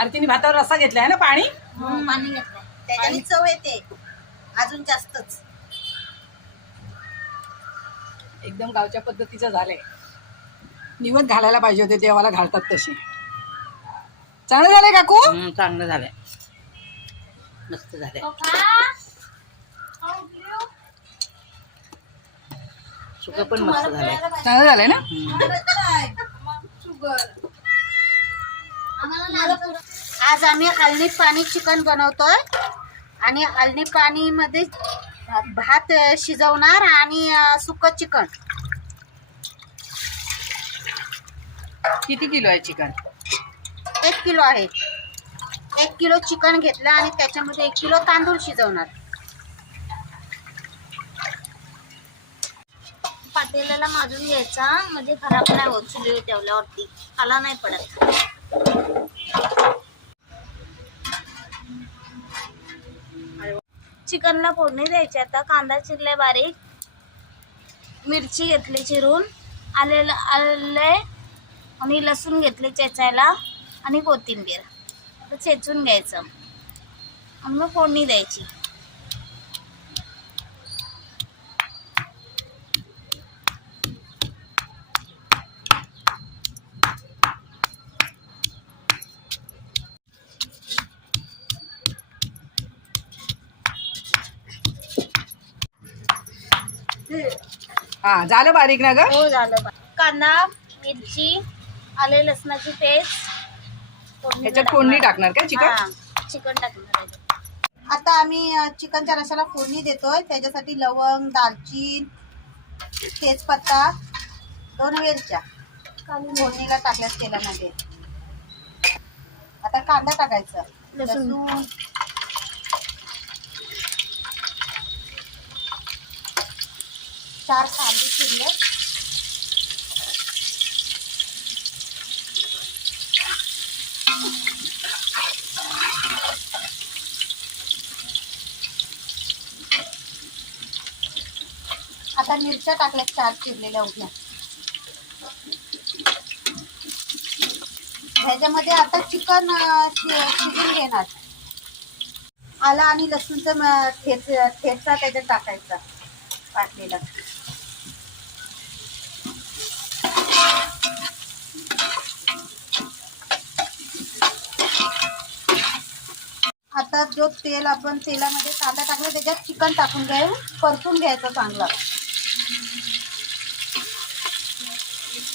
आरतीने भातावर रस्सा घेतलाय ना पाणी? पाणी घेतलंय. त्याच्याने चव येते. अजून जास्तच. एकदम गावच्या पद्धतीचं झालंय. निवत घालायला पाहिजे होते देवाला घालतात तसे चांगलं झालंय काकू? हम्म, चांगलं झालंय. मस्त झालंय. सुकं पण मस्त झालंय. चांगलं झालंय ना? आज आम्ही आलनी पाणी चिकन बनवतोय. आणि आलनी पाणी मध्ये भात शिजवणार आणि सुक चिकन. किती किलो आहे चिकन? एक किलो आहे. एक किलो चिकन घेतलं आणि त्याच्यामध्ये एक किलो तांदूळ शिजवणार. पातेल्याला माजून घ्यायचा. म्हणजे खराब नाही होत चुलीवर ठेवल्यावरती. खाला नाही पडत. चिकनला फोडणी द्यायची. आता कांदा चिरलाय बारीक. मिरची घेतली चिरून. आले आले आणि लसूण घेतले चेचायला. आणि कोथिंबीर. आता चेचून घ्यायचं. आणि मग फोडणी द्यायची. हा झालं बारीक ना ग? हो झालं बा. कांदा मिरची आले लसणाची पेस्ट. त्याच्यात फोडणी टाकणार का चिकन? चिकन टाकणार आहे. आता आम्ही अ, चिकनच्या रसाला फोडणी देतोय. त्याच्यासाठी लवंग दालचीन तेजपत्ता दोन वेलच्या फोडणीला टाकल्यास तेलामध्ये आता कांदा टाकायचा. लसूण. लसूण चार कांदे चिरले. आता मिरच्या टाकल्या चार चिरलेल्या उभ्या. ह्याच्यामध्ये आता चिकन शिजून घेणार. आला आणि लसूणचं म- ठेचा त्याच्यात टाकायचा वाटलेला आता जो तेल आपण तेलामध्ये कांदा टाकला त्याच्यात चिकन टाकून घ्यायला परतून घ्यायचं चांगलं.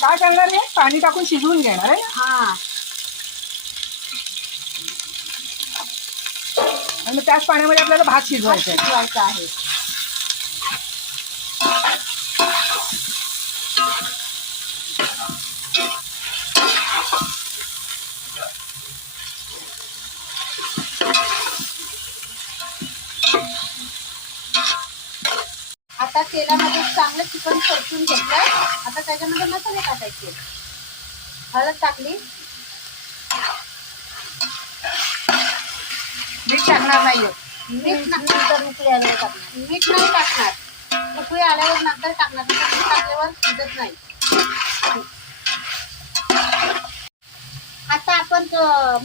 काय करणार आहे पाणी टाकून शिजवून घेणार आहे? हा. आणि त्याच पाण्यामध्ये आपल्याला भात शिजवायचा आहे. शिजवायचं आहे. आता तेलामध्ये चांगलं चिकन परतून घेतलं आता त्याच्यामध्ये मसाले टाकायचे. हळद टाकली. मीठ टाकणार नाहीये. मीठ नंतर उकळी आल्यावर टाकणार. मीठ नाही टाकणार. उकळी आल्यावर नंतर टाकणार. टाकल्यावर शिजत नाही. आता आपण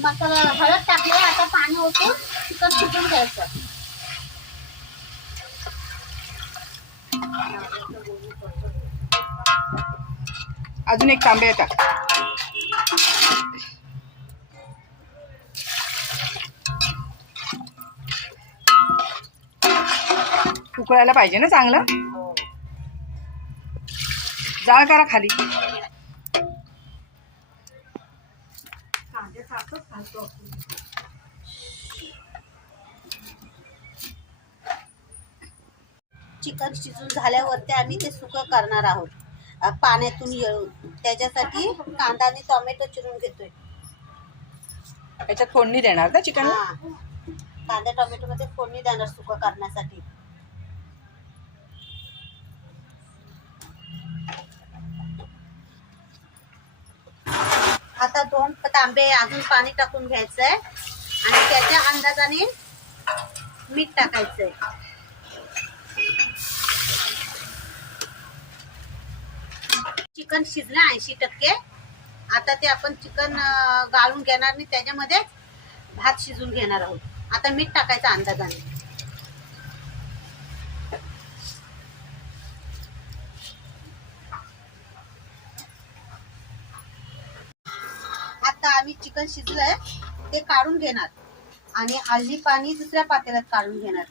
मसाला हळद टाकले. आता पाणी ओतून चिकन शिजून घ्यायचं. अजून एक तांबे येतात. उकळायला पाहिजे ना चांगलं? जाळ करा खाली. चिकन शिजून झाल्यावरती आम्ही ते सुकं करणार आहोत. पाण्यातून येळून. त्याच्यासाठी कांदा आणि टोमॅटो चिरून घेतोय. याच्यात फोडणी देणार ना चिकन? हा. कांदा टोमॅटो मध्ये फोडणी देणार सुकं करण्यासाठी. आता दोन तांबे अजून पाणी टाकून घ्यायचंय. आणि त्याच्या अंदाजाने मीठ टाकायचंय. चिकन शिजलं ऐंशी टक्के. आता ते आपण चिकन गाळून घेणार आणि त्याच्यामध्ये भात शिजून घेणार आहोत. आता मीठ टाकायचा अंदाजाने. आता आम्ही चिकन शिजलंय ते काढून घेणार. आणि हल्ली पाणी दुसऱ्या पातेल्यात काढून घेणार.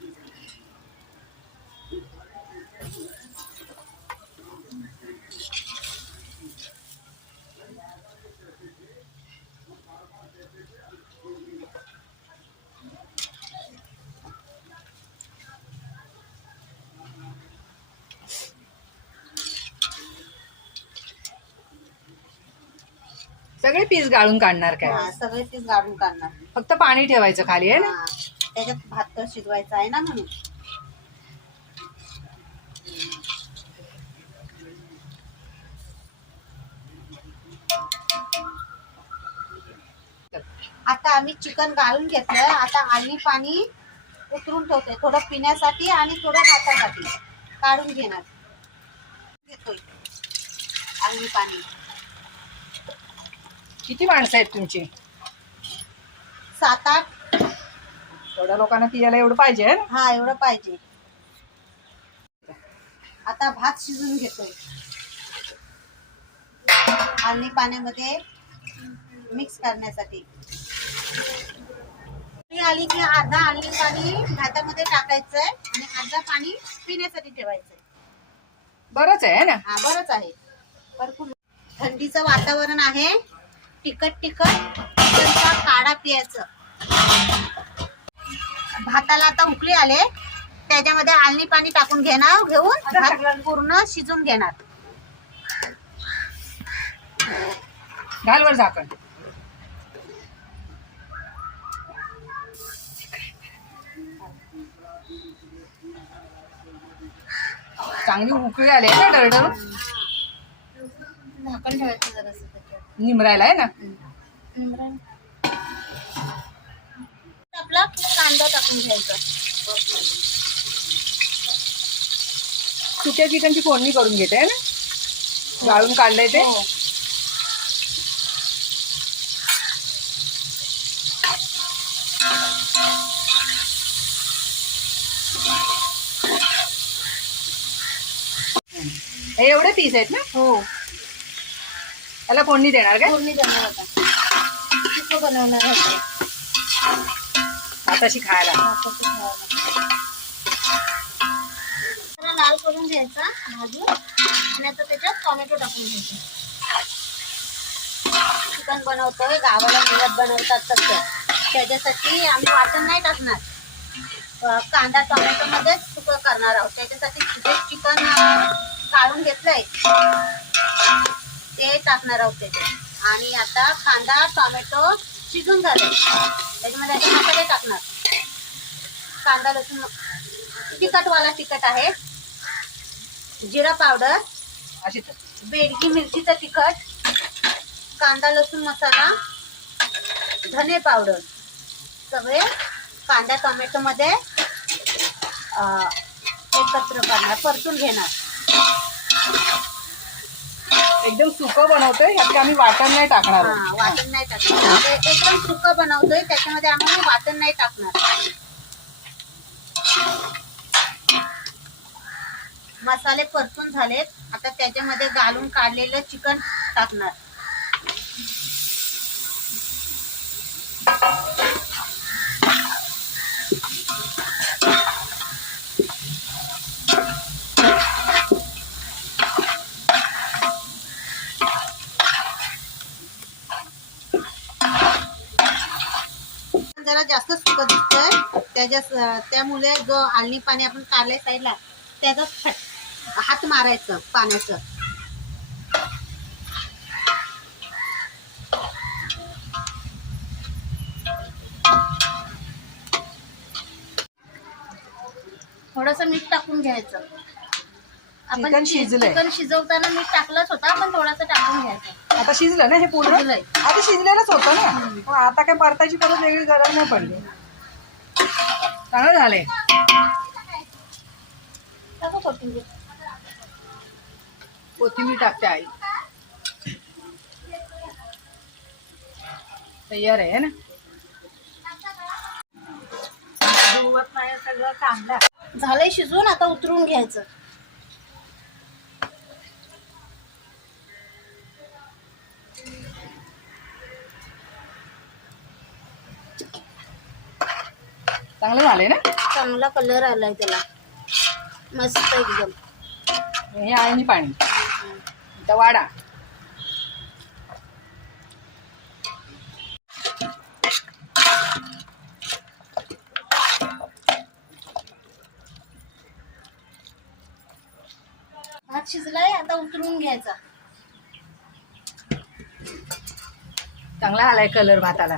सगळे पीस गाळून काढणार काय? हा, सगळे ते गाळून काढणार. फक्त पाणी ठेवायचं खाली आहे ना? हा, त्याच्यात भात तर शिजवायचा आहे ना म्हणून. आता आम्ही चिकन गाळून घेतलं आता आली पाणी उतरून ठेवतोय थोडं पिण्यासाठी आणि थोडं भातासाठी. काढून घेणार. घेतोय. आली पाणी. किती माणसं आहेत तुमची? सात आठ. थोड्या लोकांना पियाला एवढं पाहिजे हा एवढं पाहिजे. आता भात शिजून घेतोय. आलणी पाण्यामध्ये मिक्स करण्यासाठी. आली की अर्धा आलणी पाणी भातामध्ये टाकायचंय आणि अर्धा पाणी पिण्यासाठी ठेवायचंय. बरंच आहे ना? हा बरंच आहे. भरपूर थंडीचं वातावरण आहे. तिखट तिखट चिकनचा काढा पियाचं. भाताला आता उकळी आले. त्याच्यामध्ये आलणी पाणी टाकून घेणार घेऊन भात पूर्ण शिजून घेणार. घाल वर झाकण. चांगली उकळी आली आहे ना डरडर? झाकण ठेवायचं जरासं. त्याच्यावर निमरायला आहे ना? आपला कांदा टाकून घ्यायचा. सुक्या चिकनची फोडणी करून घेते आहे ना? गाळून काढलंय ते. हे एवढे पीस आहेत ना? हो. त्याला फोडणी देणार काय? फोडणी देणार आता. सुकं बनवणार आहे. आताशी खायला. जरा लाल करून घ्यायचा भाजून आणि आता त्याच्यात टोमॅटो टाकून घ्यायचा. चिकन बनवतोय गावाला मिळत बनवतात तसं त्याच्यासाठी आम्ही वाटण नाही टाकणार. अं, कांदा टोमॅटो मध्येच सुकं करणार आहोत. त्याच्यासाठी जे चिकन अं, काढून घेतलंय. ते टाकणार आहोत त्याच्यात आणि आता कांदा टोमॅटो शिजून झाले. त्याच्यामध्ये आता मसाले टाकणार. कांदा लसूण तिखटवाला तिखट आहे. जिरा पावडर. बेडगी मिरचीचं तिखट. कांदा लसूण मसाला. धने पावडर. सगळे कांदा टोमॅटो मध्ये अं, एकत्र करणार. परतून घेणार. एकदम सुकं बनवतोय ह्यात आम्ही वाटण नाही टाकणार. हा वाटण नाही टाकणार. ते एकदम सुकं बनवतोय त्याच्यामध्ये आम्ही वाटण नाही टाकणार. मसाले परतून झालेत. आता त्याच्यामध्ये घालून काढलेलं चिकन टाकणार जरा जास्त सुकं दिसतंय त्याच्या त्यामुळे जो आलणी पाणी आपण काढलंय साईडला त्याचा फट हात मारायचं पाण्याचं. थोडस मीठ टाकून घ्यायचं. चि- शिजलंय. चिकन शिजवताना मीठ टाकलंच होता पण थोडंसं टाकून घ्यायचं. आता शिजलं ना हे पूर्ण? शिजलंय. आता शिजलेलंच होतं ना? मग आता काय परताची परत वेगळी गरज नाही पडली. चांगलं झाले कोथिंबीर. टाकते आई. तयार आहे ना? सगळं चांगलं झालंय शिजून आता उतरून घ्यायचं. चांगलं झालंय ना? चांगला कलर आलाय त्याला. मस्त एकदम. हे आहे पाणी. आता वाडा भात शिजलाय आता उतरून घ्यायचा. चांगला आलाय कलर भाताला.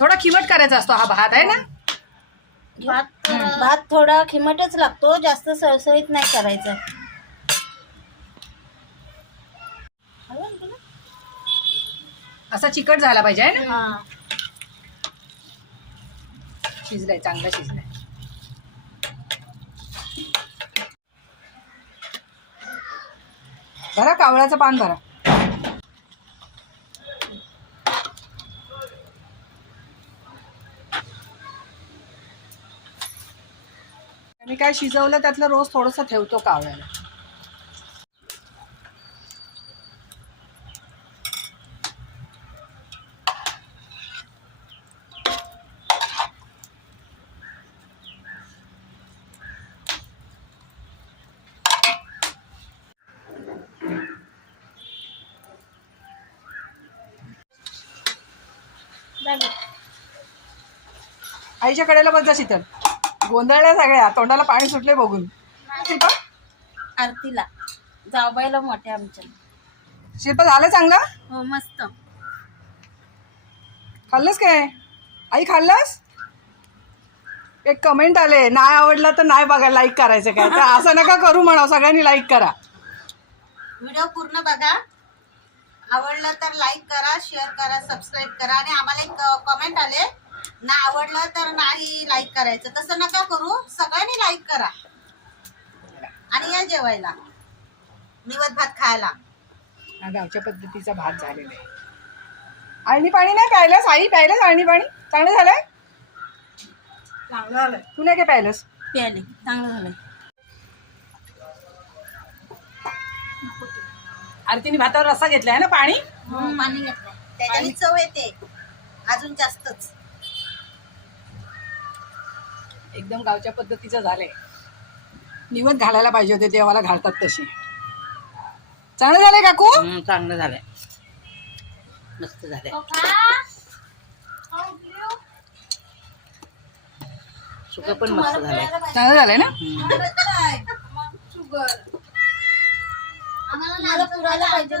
थोडा खिमट करायचा असतो हा भात आहे ना? भात भात थोडा खिमटच लागतो जास्त सळसळीत नाही करायचं. असा चिकट झाला पाहिजे आहे ना? हा. शिजलाय चांगला शिजलाय. भरा कावळ्याचं पान भरा. मी काय शिजवलं त्यातलं रोज थोडंसं ठेवतो कावळ्याला. आईच्या कडेला बस जा शीतल गोंधळल्या सगळ्या. तोंडाला पाणी सुटले बघून. शिल्पा? आरतीला. जावबाईला मोठ्या आमच्या. शिल्पा झालं चांगलं? हो मस्त. खाल्लंस काय? आई खाल्लंस? एक कमेंट आले नाही आवडलं तर नाही बघा लाईक करायचं काय. तर असं नका करू म्हणा सगळ्यांनी लाईक करा. व्हिडिओ पूर्ण बघा. आवडलं तर लाईक करा शेअर करा सबस्क्राईब करा. आणि आम्हाला एक कमेंट आले ना आवडलं तर नाही लाईक करायचं. तसं नका करू. सगळ्यांनी लाईक करा. आणि या जेवायला. निवत भात खायला. हा गावच्या पद्धतीचा भात झालेला आहे. अळणी पाणी नाही प्यायलंस आई प्यायलंस अळणी पाणी. चांगलं झालंय? चांगलं झालंय. तू नाही काय प्यायलंस? प्याले चांगलं झालंय. आरतीने भातावर रस्सा घेतलाय ना पाणी? हो पाणी घेतलंय. त्याच्याने चव येते. अजून जास्तच. एकदम गावच्या पद्धतीचं झालंय. निवत घालायला पाहिजे होते देवाला घालतात तसे चांगलं झालंय काकू? चांगलं झालंय. मस्त झालंय. सुकं पण मस्त झालंय. चांगलं झालंय ना? पुरायला पाहिजे